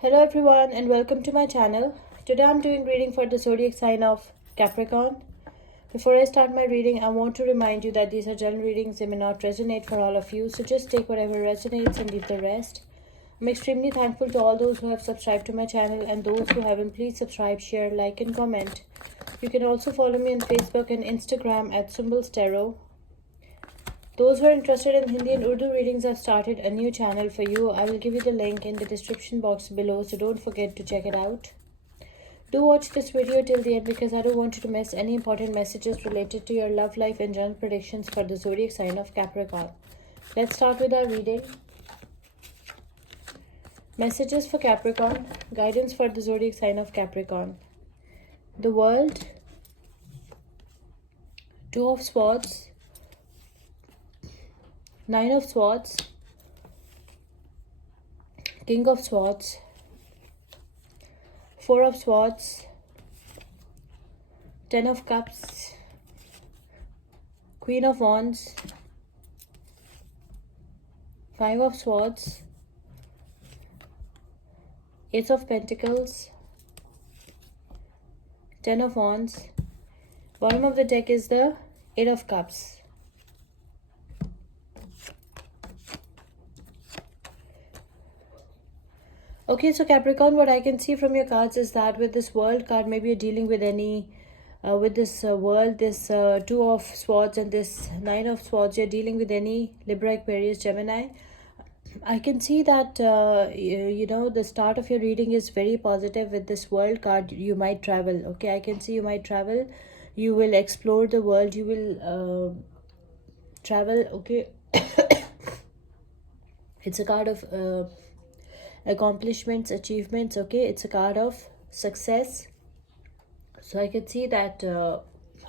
Hello everyone and welcome to my channel. Today I'm doing reading for the zodiac sign of Capricorn. Before I start my reading, I want to remind you that these are general readings. They may not resonate for all of you, so just take whatever resonates and leave the rest. I'm extremely thankful to all those who have subscribed to my channel, and those who haven't, please subscribe, share, like and comment. You can also follow me on Facebook and Instagram at Symbols Tarot. Those who are interested in Hindi and Urdu readings, I've started a new channel for you. I will give you the link in the description box below, so don't forget to check it out. Do watch this video till the end because I don't want you to miss any important messages related to your love life and general predictions for the zodiac sign of Capricorn. Let's start with our reading. Messages for Capricorn. Guidance for the zodiac sign of Capricorn. The World. Two of Swords. Nine of Swords, King of Swords, Four of Swords, Ten of Cups, Queen of Wands, Five of Swords, Ace of Pentacles, Ten of Wands. Bottom of the deck is the Eight of Cups. Okay, so Capricorn, what I can see from your cards is that with this World card, maybe you're dealing with any, with this World, this Two of Swords and this Nine of Swords, you're dealing with any Libra, Aquarius, Gemini. I can see that, the start of your reading is very positive. With this World card, you might travel, okay? I can see you might travel. You will explore the world. You will travel, okay? It's a card of... accomplishments, achievements, okay? It's a card of success. So I can see that a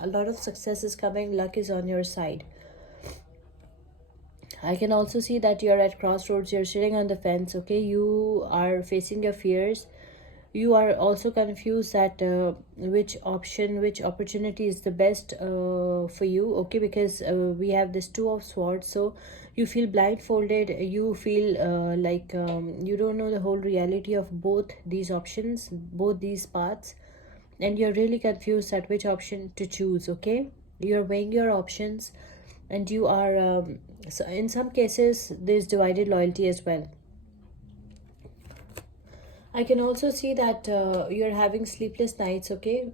lot of success is coming. Luck is on your side. I can also see that you're at crossroads. You're sitting on the fence, okay? You are facing your fears. You are also confused at which opportunity is the best for you, okay? Because we have this Two of Swords, so you feel blindfolded. You feel like you don't know the whole reality of both these options, both these paths, and you're really confused at which option to choose, okay? You're weighing your options, and you are so in some cases there's divided loyalty as well. I can also see that you're having sleepless nights, okay?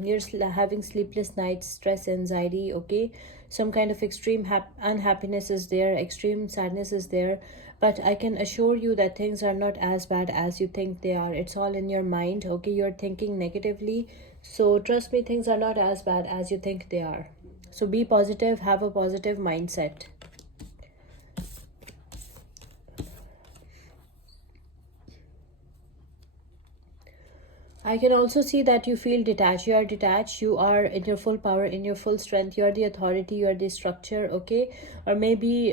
You're having sleepless nights, stress, anxiety, okay? Some kind of extreme unhappiness is there, extreme sadness is there. But I can assure you that things are not as bad as you think they are. It's all in your mind, okay? You're thinking negatively. So trust me, things are not as bad as you think they are. So be positive, have a positive mindset. I can also see that you feel detached. You are detached. You are in your full power, in your full strength. You are the authority. You are the structure, okay? Or maybe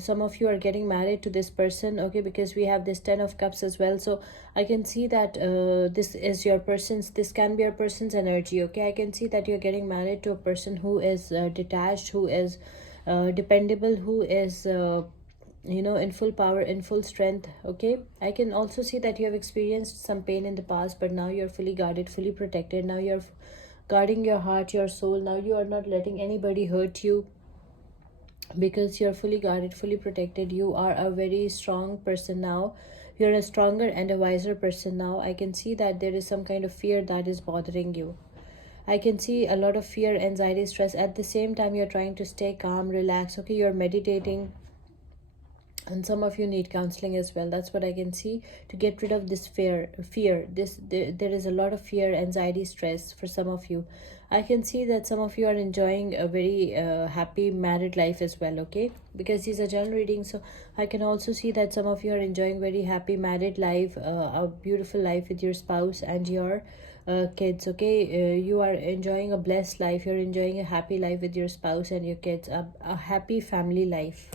some of you are getting married to this person, okay? Because we have this Ten of Cups as well. So I can see that this is your person's, this can be your person's energy, okay? I can see that you're getting married to a person who is detached, who is dependable, who is... in full power, in full strength, okay? I can also see that you have experienced some pain in the past, but now you're fully guarded, fully protected. Now you're guarding your heart, your soul. Now you are not letting anybody hurt you because you're fully guarded, fully protected. You are a very strong person now. You're a stronger and a wiser person now. I can see that there is some kind of fear that is bothering you. I can see a lot of fear, anxiety, stress. At the same time, you're trying to stay calm, relax, okay? You're meditating, and some of you need counseling as well. That's what I can see, to get rid of this fear. There is a lot of fear, anxiety, stress for some of you. I can see that some of you are enjoying a very happy married life as well, okay? Because these are general readings, so I can also see that some of you are enjoying very happy married life, a beautiful life with your spouse and your kids, okay? You are enjoying a blessed life. You're enjoying a happy life with your spouse and your kids, a happy family life.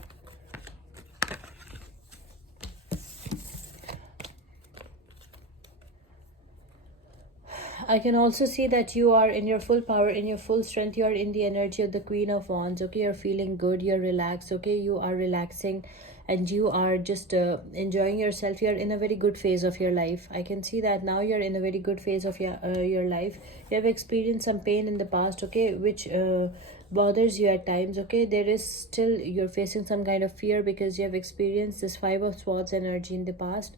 I can also see that you are in your full power, in your full strength. You are in the energy of the Queen of Wands, okay? You're feeling good, you're relaxed, okay? You are relaxing and you are just enjoying yourself. You're in a very good phase of your life. I can see that now you're in a very good phase of your life. You have experienced some pain in the past, okay, which bothers you at times, okay. There is still, you're facing some kind of fear because you have experienced this Five of Swords energy in the past,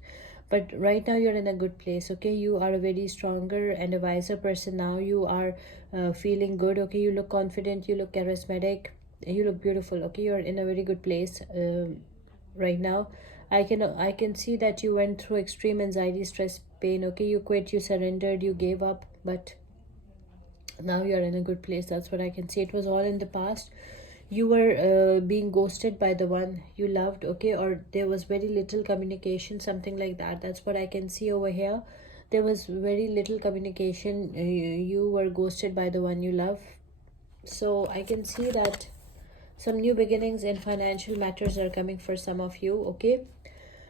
but right now you're in a good place, okay. You are a very stronger and a wiser person now. You are feeling good, okay. You look confident, you look charismatic, you look beautiful, okay. You're in a very good place right now. I can see that you went through extreme anxiety, stress, pain, okay. You quit, you surrendered, you gave up, but now you're in a good place. That's what I can see. It was all in the past. You were being ghosted by the one you loved, okay, or there was very little communication, something like that. That's what I can see over here. There was very little communication. You were ghosted by the one you love. So I can see that some new beginnings in financial matters are coming for some of you, okay.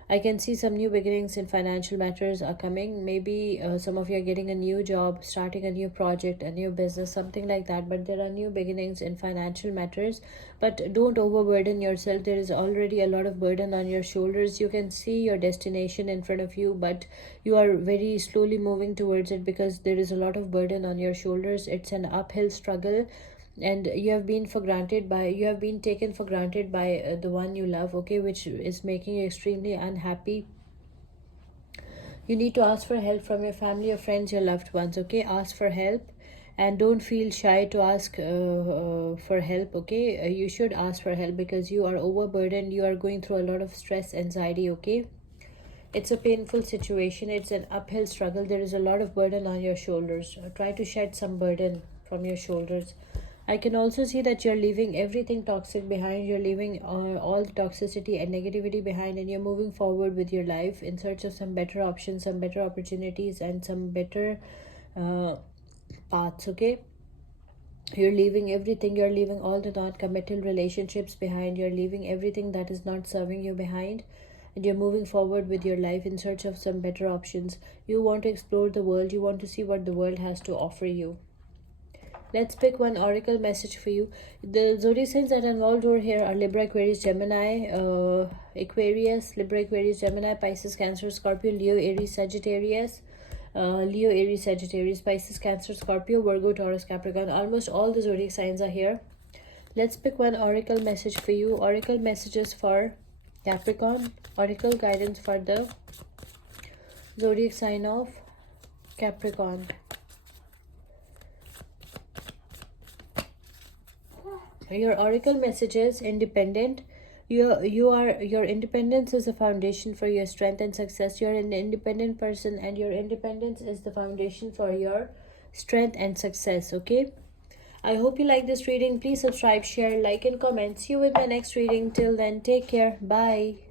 I can see some new beginnings in financial matters are coming. Maybe some of you are getting a new job, starting a new project, a new business, something like that. But there are new beginnings in financial matters. But don't overburden yourself. There is already a lot of burden on your shoulders. You can see your destination in front of you, but you are very slowly moving towards it because there is a lot of burden on your shoulders. It's an uphill struggle, and you have been taken for granted by the one you love, okay, which is making you extremely unhappy. You need to ask for help from your family, your friends, your loved ones, okay. Ask for help, and don't feel shy to ask for help, okay. You should ask for help because you are overburdened. You are going through a lot of stress, anxiety, okay. It's a painful situation. It's an uphill struggle. There is a lot of burden on your shoulders. Try to shed some burden from your shoulders. I can also see that you're leaving everything toxic behind. You're leaving all the toxicity and negativity behind, and you're moving forward with your life in search of some better options, some better opportunities, and some better paths, okay. You're leaving everything. You're leaving all the non-committal relationships behind. You're leaving everything that is not serving you behind, and you're moving forward with your life in search of some better options. You want to explore the world. You want to see what the world has to offer you. Let's pick one oracle message for you. The zodiac signs that are involved over here are Libra, Aquarius, Gemini, Aquarius, Libra, Aquarius, Gemini, Pisces, Cancer, Scorpio, Leo, Aries, Sagittarius, Leo, Aries, Sagittarius, Pisces, Cancer, Scorpio, Virgo, Taurus, Capricorn. Almost all the zodiac signs are here. Let's pick one oracle message for you. Oracle messages for Capricorn. Oracle guidance for the zodiac sign of Capricorn. Your oracle messages: independent. Your independence is the foundation for your strength and success. You're an independent person, and your independence is the foundation for your strength and success, okay. I hope you like this reading. Please subscribe, share, like, and comment. See you with my next reading. Till then, take care. Bye.